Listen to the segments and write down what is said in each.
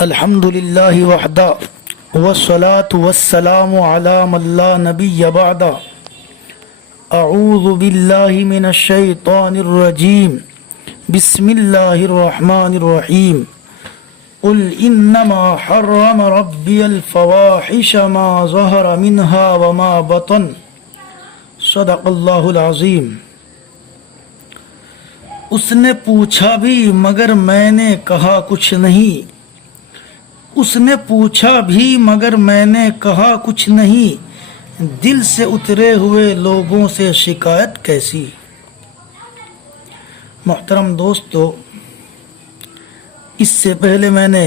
الحمد للہ وحدہ والصلاة والسلام علی من لا نبی بعدہ اعوذ باللہ من الشیطان الرجیم بسم اللہ الرحمن الرحیم قل انما حرم ربی الفواحش ما ظہر منها وما بطن صدق اللہ العظیم۔ اس نے پوچھا بھی مگر میں نے کہا کچھ نہیں، اس نے پوچھا بھی مگر میں نے کہا کچھ نہیں، دل سے اترے ہوئے لوگوں سے شکایت کیسی۔ محترم دوستو، اس سے پہلے میں نے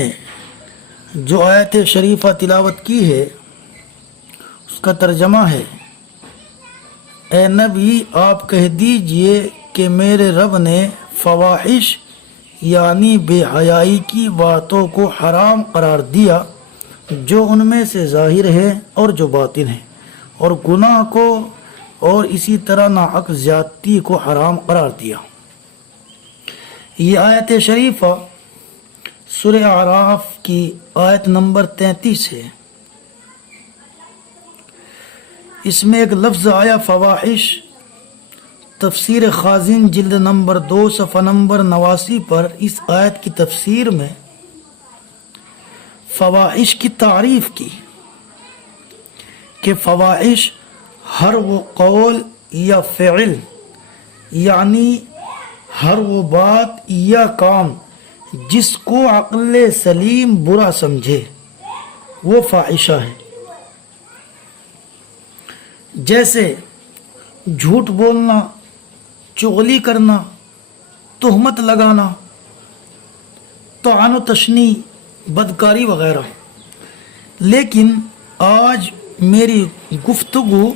جو آیت شریفہ تلاوت کی ہے اس کا ترجمہ ہے، اے نبی آپ کہہ دیجئے کہ میرے رب نے فواحش یعنی بے حیائی کی باتوں کو حرام قرار دیا، جو ان میں سے ظاہر ہے اور جو باطن ہے، اور گناہ کو اور اسی طرح ناحق زیادتی کو حرام قرار دیا۔ یہ آیت شریفہ سورہ اعراف کی آیت نمبر 33 ہے۔ اس میں ایک لفظ آیا فواحش، تفسیر خازن جلد نمبر 2 صفحہ نمبر 89 پر اس آیت کی تفسیر میں فواحش کی تعریف کی کہ فواحش ہر وہ قول یا فعل یعنی ہر وہ بات یا کام جس کو عقل سلیم برا سمجھے وہ فاحشہ ہے، جیسے جھوٹ بولنا، چغلی کرنا، تہمت لگانا، طعن و تشنیع، بدکاری وغیرہ۔ لیکن آج میری گفتگو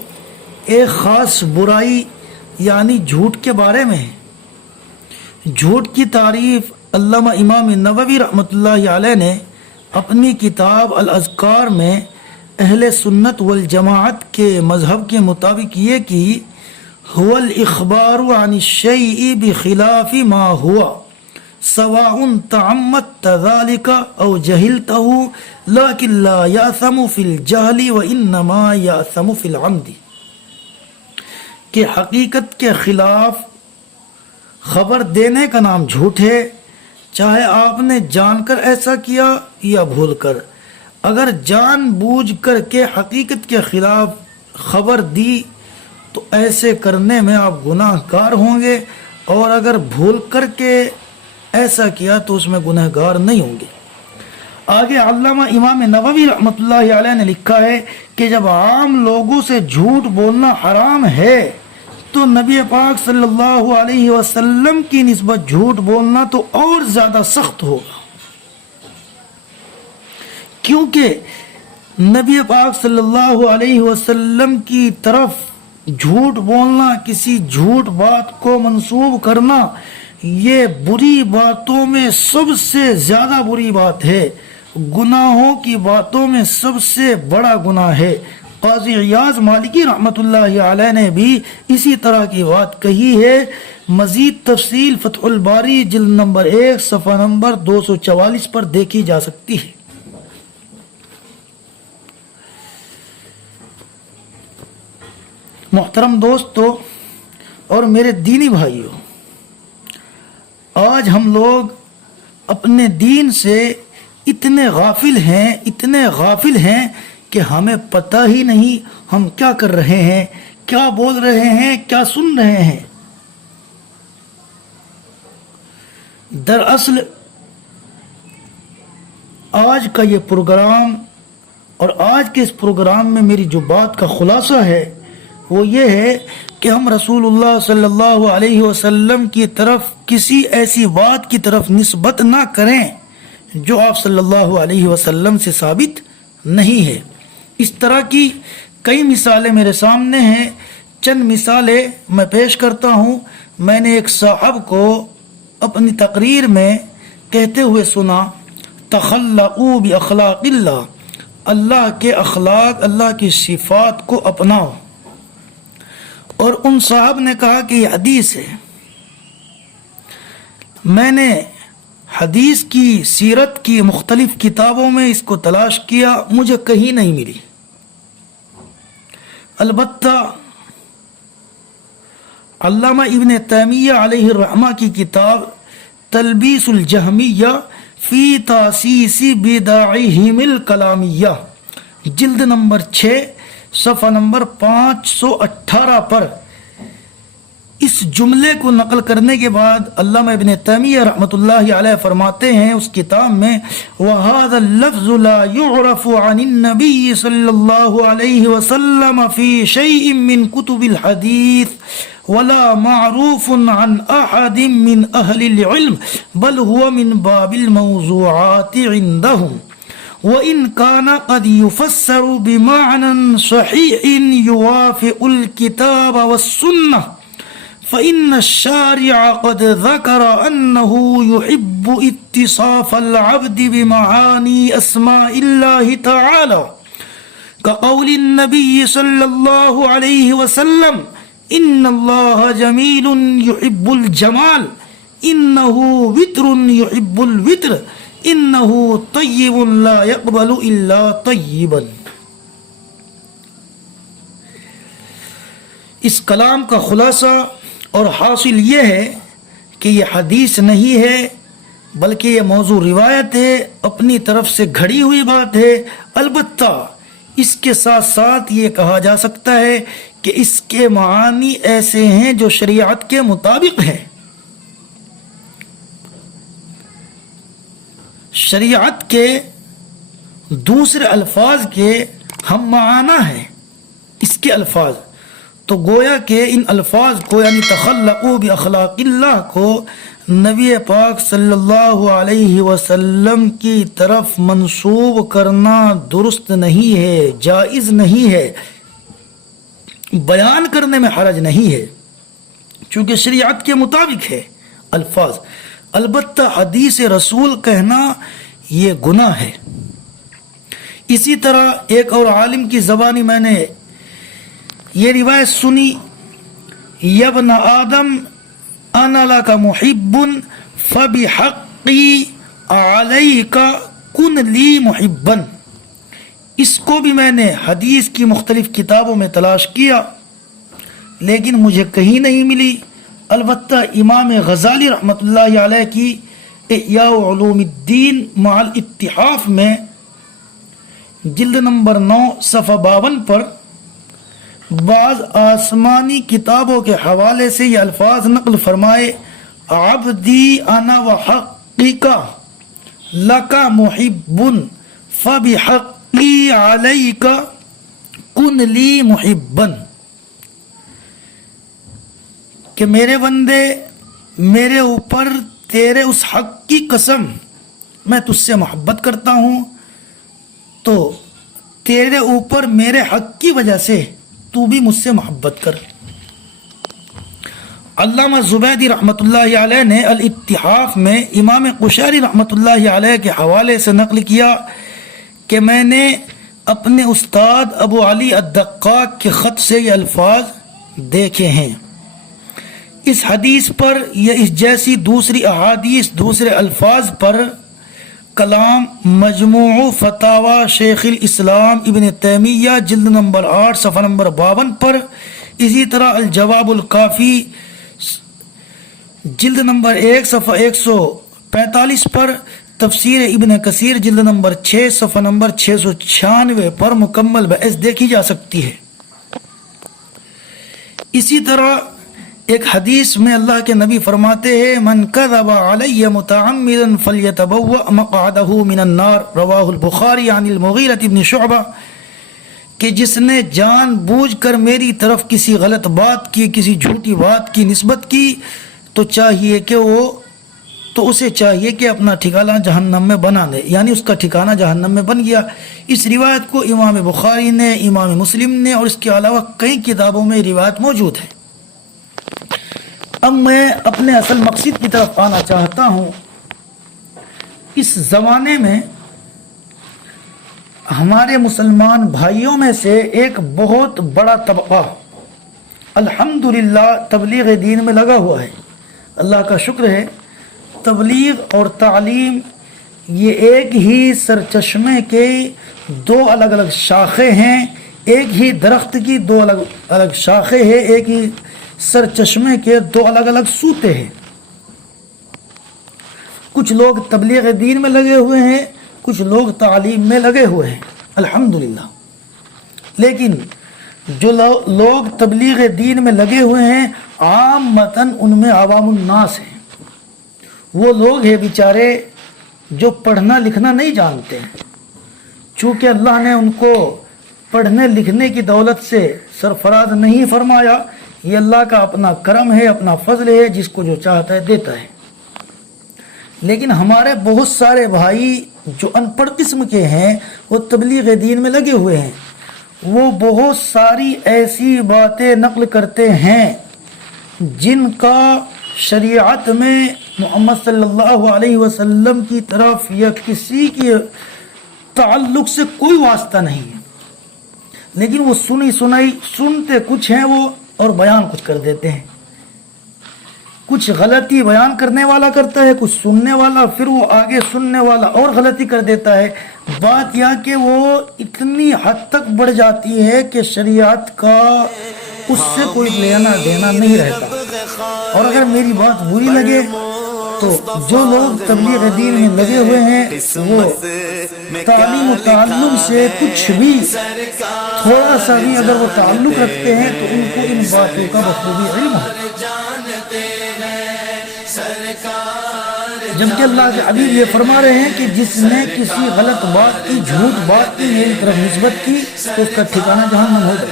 ایک خاص برائی یعنی جھوٹ کے بارے میں ہے۔ جھوٹ کی تعریف علامہ امام نووی رحمۃ اللہ علیہ نے اپنی کتاب الاذکار میں اہل سنت والجماعت کے مذہب کے مطابق یہ کی هو الاخبار عن الشيء بخلاف ما هو سواء تعمدت ذلك او جهلته لكن لا يأثم في الجهل وانما يأثم في العمد، کہ حقیقت کے خلاف خبر دینے کا نام جھوٹ ہے، چاہے آپ نے جان کر ایسا کیا یا بھول کر۔ اگر جان بوجھ کر کے حقیقت کے خلاف خبر دی تو ایسے کرنے میں آپ گناہ گار ہوں گے، اور اگر بھول کر کے ایسا کیا تو اس میں گناہ گار نہیں ہوں گے۔ آگے علامہ امام نووی رحمۃ اللہ علیہ نے لکھا ہے کہ جب عام لوگوں سے جھوٹ بولنا حرام ہے تو نبی پاک صلی اللہ علیہ وسلم کی نسبت جھوٹ بولنا تو اور زیادہ سخت ہوگا، کیونکہ نبی پاک صلی اللہ علیہ وسلم کی طرف جھوٹ بولنا، کسی جھوٹ بات کو منسوب کرنا، یہ بری باتوں میں سب سے زیادہ بری بات ہے، گناہوں کی باتوں میں سب سے بڑا گناہ ہے۔ قاضی عیاض مالکی رحمۃ اللہ علیہ نے بھی اسی طرح کی بات کہی ہے۔ مزید تفصیل فتح الباری جلد نمبر 1 صفحہ نمبر 244 پر دیکھی جا سکتی ہے۔ محترم دوستو اور میرے دینی بھائیوں، آج ہم لوگ اپنے دین سے اتنے غافل ہیں کہ ہمیں پتہ ہی نہیں ہم کیا کر رہے ہیں، کیا بول رہے ہیں، کیا سن رہے ہیں۔ دراصل آج کا یہ پروگرام اور آج کے اس پروگرام میں میری جو بات کا خلاصہ ہے وہ یہ ہے کہ ہم رسول اللہ صلی اللہ علیہ وسلم کی طرف کسی ایسی بات کی طرف نسبت نہ کریں جو آپ صلی اللہ علیہ وسلم سے ثابت نہیں ہے۔ اس طرح کی کئی مثالیں میرے سامنے ہیں، چند مثالیں میں پیش کرتا ہوں۔ میں نے ایک صاحب کو اپنی تقریر میں کہتے ہوئے سنا، تخلقوا باخلاق اللہ، اللہ کے اخلاق، اللہ کی صفات کو اپناؤ، اور ان صاحب نے کہا کہ یہ حدیث ہے۔ میں نے حدیث کی سیرت کی مختلف کتابوں میں اس کو تلاش کیا، مجھے کہیں نہیں ملی۔ البتہ علامہ ابن تیمیہ علیہ الرحمہ کی کتاب تلبیس الجہمیہ فی تاسیس بدعہم الکلامیہ، جلد نمبر 6 صفحہ نمبر 518 پر اس جملے کو نقل کرنے کے بعد علامہ ابن تیمیہ رحمۃ اللہ علیہ فرماتے ہیں اس کتاب میں، وَهَذَا اللَّفْظُ لَا يُعْرَفُ عَنِ النَّبِيِّ صلی اللہ علیہ وسلم فی شیء من کتب الحدیث ولا معروف عن احد من اہل العلم بل هو من باب الموضوعات عندهم وإن كان قد يفسر بمعنى صحيح يوافق الكتاب والسنة فإن الشارع قد ذكر أنه يحب اتصاف العبد بمعاني أسماء الله تعالى كقول النبي صلى الله عليه وسلم إن الله جميل يحب الجمال إنه وتر يحب الوتر إنه طيب لا يقبل إلا طيبا۔ اس کلام کا خلاصہ اور حاصل یہ ہے کہ یہ حدیث نہیں ہے بلکہ یہ موضوع روایت ہے، اپنی طرف سے گھڑی ہوئی بات ہے۔ البتہ اس کے ساتھ ساتھ یہ کہا جا سکتا ہے کہ اس کے معانی ایسے ہیں جو شریعت کے مطابق ہیں، شریعت کے دوسرے الفاظ کے ہم معنی ہیں اس کے الفاظ، تو گویا کہ ان الفاظ کو یعنی تخلقوا باخلاق اللہ کو نبی پاک صلی اللہ علیہ وسلم کی طرف منسوب کرنا درست نہیں ہے، جائز نہیں ہے، بیان کرنے میں حرج نہیں ہے چونکہ شریعت کے مطابق ہے الفاظ۔ البتہ حدیث رسول کہنا یہ گناہ ہے۔ اسی طرح ایک اور عالم کی زبانی میں نے یہ روایت سنی، یا ابن آدم انا لک محب فبحقی علیک کن لی محبا۔ اس کو بھی میں نے حدیث کی مختلف کتابوں میں تلاش کیا لیکن مجھے کہیں نہیں ملی۔ البتہ امام غزالی رحمۃ اللہ علیہ کی احیاء علوم الدین مع الاتحاف میں جلد نمبر 9 صفحہ 52 پر بعض آسمانی کتابوں کے حوالے سے یہ الفاظ نقل فرمائے، عبدی انا وحقک لک محب فبحقی علیک کن لی محبا، کہ میرے بندے میرے اوپر تیرے اس حق کی قسم میں تجھ سے محبت کرتا ہوں تو تیرے اوپر میرے حق کی وجہ سے تو بھی مجھ سے محبت کر۔ علامہ زبیدی رحمۃ اللہ علیہ نے الاتحاف میں امام قشیری رحمۃ اللہ علیہ کے حوالے سے نقل کیا کہ میں نے اپنے استاد ابو علی الدقاق کے خط سے یہ الفاظ دیکھے ہیں۔ اس حدیث پر یا اس جیسی دوسری احادیث دوسرے الفاظ پر کلام مجموع فتاوی شیخ الاسلام ابن تیمیہ جلد نمبر 8 صفحہ نمبر 52 پر، اسی طرح الجواب الکافی جلد نمبر 1 صفحہ 145 پر، تفسیر ابن کثیر جلد نمبر 6 صفحہ نمبر 696 پر مکمل بحث دیکھی جا سکتی ہے۔ اسی طرح ایک حدیث میں اللہ کے نبی فرماتے ہیں من کذب علی متعمدا فلیتبوأ مقعدہ من النار، رواہ البخاری عن المغیرۃ بن شعبہ، کہ جس نے جان بوجھ کر میری طرف کسی غلط بات کی، کسی جھوٹی بات کی نسبت کی تو اسے چاہیے کہ اپنا ٹھکانہ جہنم میں بنا دے، یعنی اس کا ٹھکانہ جہنم میں بن گیا۔ اس روایت کو امام بخاری نے، امام مسلم نے اور اس کے علاوہ کئی کتابوں میں روایت موجود ہے۔ اب میں اپنے اصل مقصد کی طرف آنا چاہتا ہوں۔ اس زمانے میں ہمارے مسلمان بھائیوں میں سے ایک بہت بڑا طبقہ الحمدللہ تبلیغ دین میں لگا ہوا ہے، اللہ کا شکر ہے، تبلیغ اور تعلیم یہ ایک ہی سرچشمے کے دو الگ الگ شاخیں ہیں، ایک ہی درخت کی دو الگ الگ شاخیں ہیں، ایک ہی سرچشمے کے دو الگ الگ سوتے ہیں۔ کچھ لوگ تبلیغ دین میں لگے ہوئے ہیں، کچھ لوگ تعلیم میں لگے ہوئے ہیں، الحمدللہ۔ لیکن جو لوگ تبلیغ دین میں لگے ہوئے ہیں عامتاً ان میں عوام الناس ہیں، وہ لوگ ہیں بیچارے جو پڑھنا لکھنا نہیں جانتے ہیں، چونکہ اللہ نے ان کو پڑھنے لکھنے کی دولت سے سرفراز نہیں فرمایا، یہ اللہ کا اپنا کرم ہے، اپنا فضل ہے، جس کو جو چاہتا ہے دیتا ہے۔ لیکن ہمارے بہت سارے بھائی جو ان پڑھ قسم کے ہیں وہ تبلیغ دین میں لگے ہوئے ہیں، وہ بہت ساری ایسی باتیں نقل کرتے ہیں جن کا شریعت میں محمد صلی اللہ علیہ وسلم کی طرف یا کسی کے تعلق سے کوئی واسطہ نہیں ہے، لیکن وہ سنی سنائی سنتے کچھ ہیں وہ اور بیان کچھ کر دیتے ہیں۔ کچھ غلطی بیان کرنے والا کرتا ہے، کچھ سننے والا، پھر وہ آگے سننے والا اور غلطی کر دیتا ہے۔ بات یہ کہ وہ اتنی حد تک بڑھ جاتی ہے کہ شریعت کا اس سے کوئی لینا دینا نہیں رہتا۔ اور اگر میری بات بری لگے تو جو لوگ تبلیغ دین میں لگے ہوئے ہیں وہ تعلیم و تعلم سے کچھ بھی تھوڑا سا بھی اگر وہ تعلق رکھتے ہیں تو ان کو ان باتوں کا بخوبی علم ہے۔ جبکہ اللہ کے حبیب یہ فرما رہے ہیں کہ جس نے کسی غلط بات کی، جھوٹ بات کی میری طرف نسبت کی تو اس کا ٹھکانہ جہنم ہوگا۔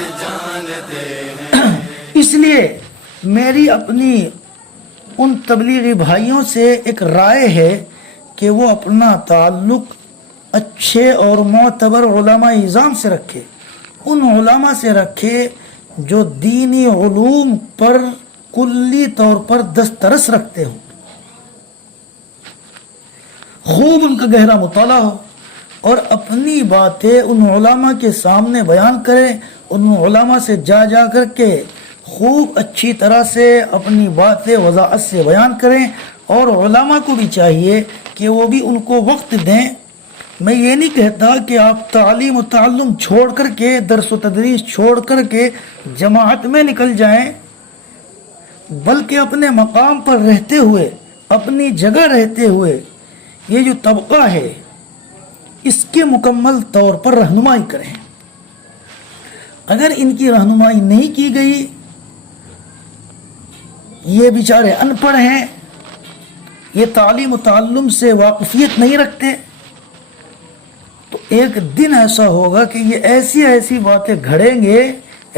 اس لیے میری اپنی ان تبلیغی بھائیوں سے ایک رائے ہے کہ وہ اپنا تعلق اچھے اور معتبر علماء اعظام سے رکھے، ان علماء سے رکھے جو دینی علوم پر کلی طور پر دسترس رکھتے ہوں، خوب ان کا گہرا مطالعہ ہو اور اپنی باتیں ان علماء کے سامنے بیان کریں، ان علماء سے جا کر کے خوب اچھی طرح سے اپنی باتیں وضاحت سے بیان کریں۔ اور علماء کو بھی چاہیے کہ وہ بھی ان کو وقت دیں۔ میں یہ نہیں کہتا کہ آپ تعلیم و تعلم چھوڑ کر کے، درس و تدریس چھوڑ کر کے جماعت میں نکل جائیں، بلکہ اپنے مقام پر رہتے ہوئے، اپنی جگہ رہتے ہوئے یہ جو طبقہ ہے اس کے مکمل طور پر رہنمائی کریں۔ اگر ان کی رہنمائی نہیں کی گئی، یہ بیچارے ان پڑھ ہیں، یہ تعلیم و تعلم سے واقفیت نہیں رکھتے، تو ایک دن ایسا ہوگا کہ یہ ایسی ایسی باتیں گھڑیں گے،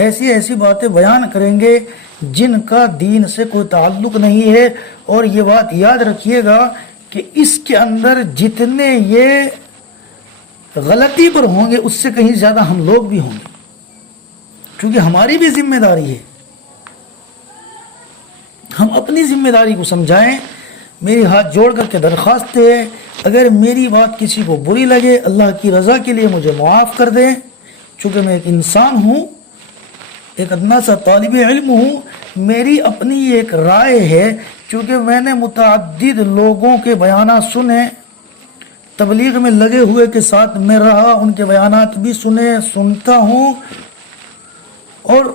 ایسی ایسی باتیں بیان کریں گے جن کا دین سے کوئی تعلق نہیں ہے۔ اور یہ بات یاد رکھیے گا کہ اس کے اندر جتنے یہ غلطی پر ہوں گے اس سے کہیں زیادہ ہم لوگ بھی ہوں گے، کیونکہ ہماری بھی ذمہ داری ہے، ہم اپنی ذمہ داری کو سمجھائیں۔ میری ہاتھ جوڑ کر کے درخواست ہے، اگر میری بات کسی کو بری لگے اللہ کی رضا کے لیے مجھے معاف کر دیں، چونکہ میں ایک انسان ہوں، ایک ادنا سا طالب علم ہوں۔ میری اپنی ایک رائے ہے، چونکہ میں نے متعدد لوگوں کے بیانات سنے، تبلیغ میں لگے ہوئے کے ساتھ میں رہا، ان کے بیانات بھی سنتا ہوں، اور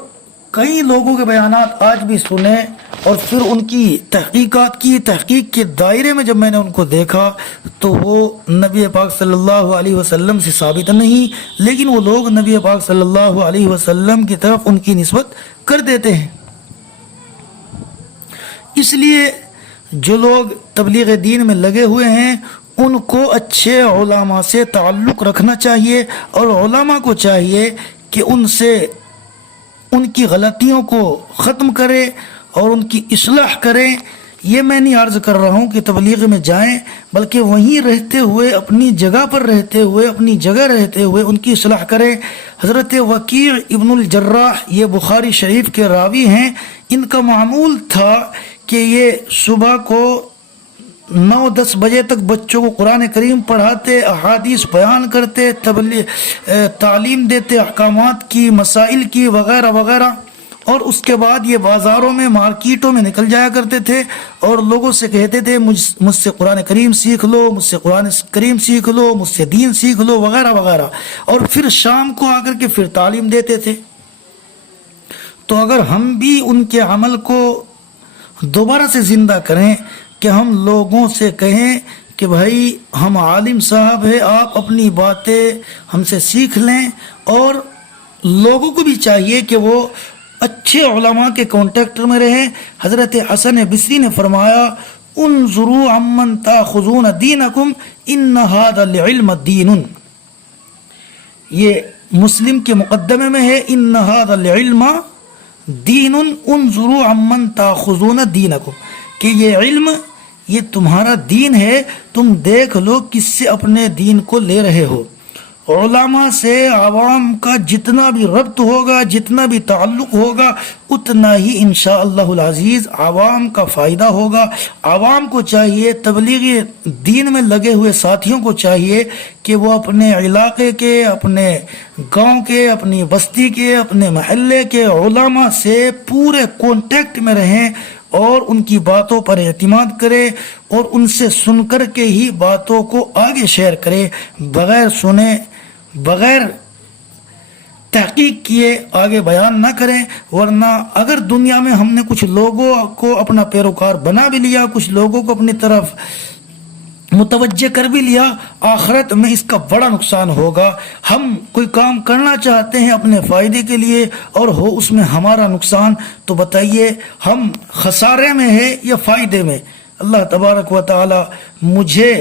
کئی لوگوں کے بیانات آج بھی سنے، اور پھر ان کی تحقیق کے دائرے میں جب میں نے ان کو دیکھا تو وہ نبی پاک صلی اللہ علیہ وسلم سے ثابت نہیں، لیکن وہ لوگ نبی پاک صلی اللہ علیہ وسلم کی طرف ان کی نسبت کر دیتے ہیں۔ اس لیے جو لوگ تبلیغ دین میں لگے ہوئے ہیں ان کو اچھے علماء سے تعلق رکھنا چاہیے، اور علماء کو چاہیے کہ ان سے ان کی غلطیوں کو ختم کرے اور ان کی اصلاح کریں۔ یہ میں نہیں عرض کر رہا ہوں کہ تبلیغ میں جائیں، بلکہ وہیں رہتے ہوئے، اپنی جگہ پر رہتے ہوئے، اپنی جگہ رہتے ہوئے ان کی اصلاح کریں۔ حضرت وکیع ابن الجراح یہ بخاری شریف کے راوی ہیں، ان کا معمول تھا کہ یہ صبح کو 9-10 بجے تک بچوں کو قرآن کریم پڑھاتے، احادیث بیان کرتے، تعلیم دیتے احکامات کی، مسائل کی، وغیرہ وغیرہ، اور اس کے بعد یہ بازاروں میں مارکیٹوں میں نکل جایا کرتے تھے اور لوگوں سے کہتے تھے مجھ سے قرآن کریم سیکھ لو، مجھ سے قرآن کریم سیکھ لو، مجھ سے دین سیکھ لو وغیرہ وغیرہ، اور پھر شام کو آ کر کے پھر تعلیم دیتے تھے۔ تو اگر ہم بھی ان کے عمل کو دوبارہ سے زندہ کریں کہ ہم لوگوں سے کہیں کہ بھائی ہم عالم صاحب ہیں، آپ اپنی باتیں ہم سے سیکھ لیں، اور لوگوں کو بھی چاہیے کہ وہ اچھے علماء کے کانٹیکٹ میں رہیں۔ حضرت حسن بصری نے فرمایا انظروا عمن تاخذون دینکم ان ھذا العلم دین، یہ مسلم کے مقدمے میں ہے، ان ھذا العلم دین انظروا عمن تاخذون دینکم، کہ یہ علم یہ تمہارا دین ہے، تم دیکھ لو کس سے اپنے دین کو لے رہے ہو۔ علماء سے عوام کا جتنا بھی ربط ہوگا، جتنا بھی تعلق ہوگا، اتنا ہی انشاءاللہ العزیز عوام کا فائدہ ہوگا۔ عوام کو چاہیے، تبلیغی دین میں لگے ہوئے ساتھیوں کو چاہیے کہ وہ اپنے علاقے کے، اپنے گاؤں کے، اپنی بستی کے، اپنے محلے کے علماء سے پورے کانٹیکٹ میں رہیں اور ان کی باتوں پر اعتماد کرے اور ان سے سن کر کے ہی باتوں کو آگے شیئر کرے، بغیر سنے، بغیر تحقیق کیے آگے بیان نہ کریں۔ ورنہ اگر دنیا میں ہم نے کچھ لوگوں کو اپنا پیروکار بنا بھی لیا، کچھ لوگوں کو اپنی طرف متوجہ کر بھی لیا، آخرت میں اس کا بڑا نقصان ہوگا۔ ہم کوئی کام کرنا چاہتے ہیں اپنے فائدے کے لیے اور ہو اس میں ہمارا نقصان، تو بتائیے ہم خسارے میں ہیں یا فائدے میں؟ اللہ تبارک و تعالی مجھے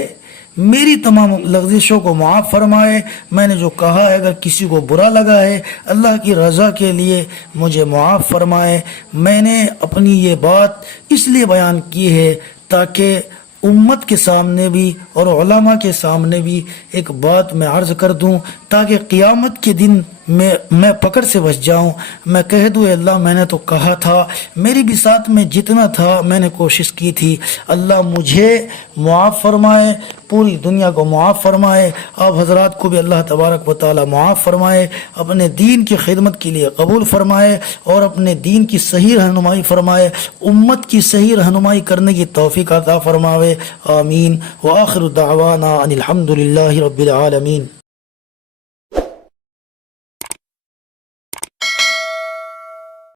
میری تمام لغزشوں کو معاف فرمائے۔ میں نے جو کہا ہے اگر کسی کو برا لگا ہے، اللہ کی رضا کے لیے مجھے معاف فرمائے۔ میں نے اپنی یہ بات اس لیے بیان کی ہے تاکہ امت کے سامنے بھی اور علماء کے سامنے بھی ایک بات میں عرض کر دوں، تاکہ قیامت کے دن میں پکڑ سے بچ جاؤں، میں کہہ دوں اے اللہ میں نے تو کہا تھا، میری بھی ساتھ میں جتنا تھا میں نے کوشش کی تھی۔ اللہ مجھے معاف فرمائے، پوری دنیا کو معاف فرمائے، آپ حضرات کو بھی اللہ تبارک و تعالی معاف فرمائے، اپنے دین کی خدمت کے لیے قبول فرمائے اور اپنے دین کی صحیح رہنمائی فرمائے، امت کی صحیح رہنمائی کرنے کی توفیق عطا فرماوے، آمین۔ وآخر دعوانا ان الحمد للہ رب العالمین۔